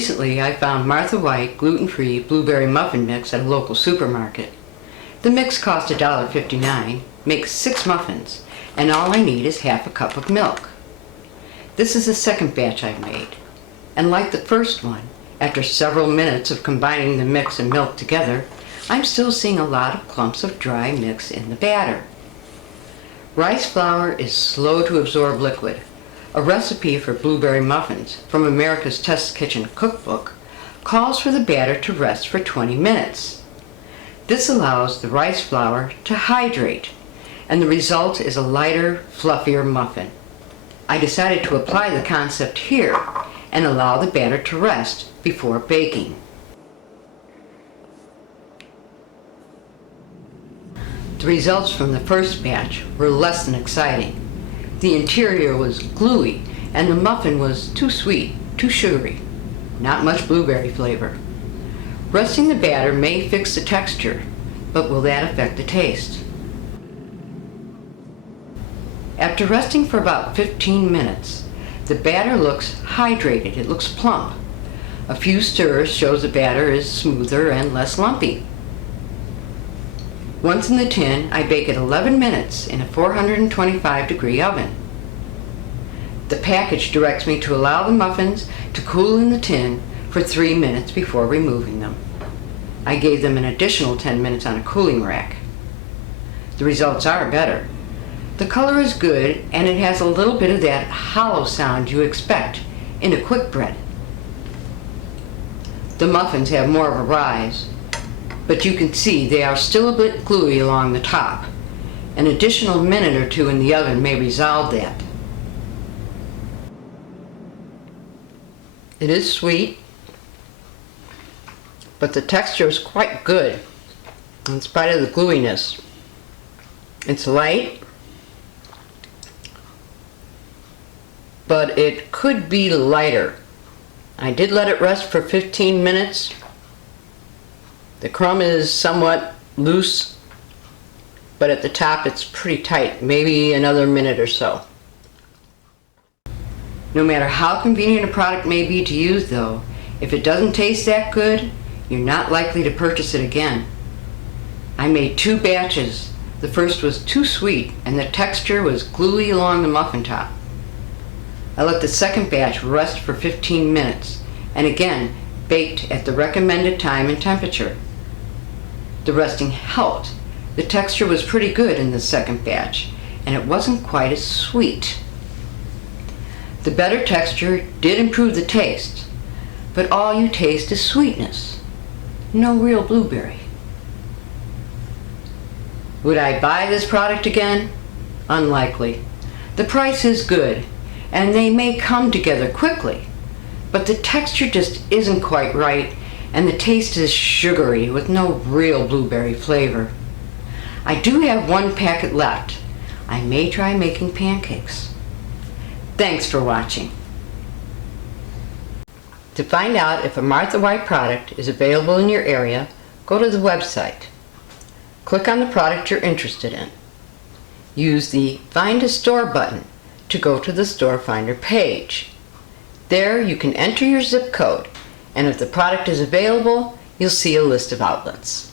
Recently, I found Martha White gluten-free blueberry muffin mix at a local supermarket. The mix cost $1.59, makes 6 muffins, and all I need is half a cup of milk. This is the second batch I've made, and like the first one, after several minutes of combining the mix and milk together, I'm still seeing a lot of clumps of dry mix in the batter. Rice flour is slow to absorb liquid. A recipe for blueberry muffins from America's Test Kitchen cookbook calls for the batter to rest for 20 minutes. This allows the rice flour to hydrate, and the result is a lighter, fluffier muffin. I decided to apply the concept here and allow the batter to rest before baking. The results from the first batch were less than exciting. The interior was gluey and the muffin was too sweet, too sugary. Not much blueberry flavor. Resting the batter may fix the texture, but will that affect the taste? After resting for about 15 minutes, the batter looks hydrated, it looks plump. A few stirs shows the batter is smoother and less lumpy. Once in the tin, I bake it 11 minutes in a 425-degree oven. The package directs me to allow the muffins to cool in the tin for 3 minutes before removing them. I gave them an additional 10 minutes on a cooling rack. The results are better. The color is good, and it has a little bit of that hollow sound you expect in a quick bread. The muffins have more of a rise, but you can see they are still a bit gluey along the top. An additional minute or two in the oven may resolve that. It is sweet, but the texture is quite good in spite of the gluiness. It's light, but it could be lighter. I did let it rest for 15 minutes. The crumb is somewhat loose, but at the top it's pretty tight, maybe another minute or so. No matter how convenient a product may be to use though, if it doesn't taste that good, you're not likely to purchase it again. I made 2 batches. The first was too sweet and the texture was gluey along the muffin top. I let the second batch rest for 15 minutes and again baked at the recommended time and temperature. The resting helped. The texture was pretty good in the second batch and it wasn't quite as sweet. The better texture did improve the taste, but all you taste is sweetness. No real blueberry. Would I buy this product again? Unlikely. The price is good, and they may come together quickly, but the texture just isn't quite right, and the taste is sugary with no real blueberry flavor. I do have 1 packet left. I may try making pancakes. Thanks for watching. To find out if a Martha White product is available in your area, go to the website. Click on the product you're interested in. Use the Find a Store button to go to the Store Finder page. There you can enter your zip code, and if the product is available, you'll see a list of outlets.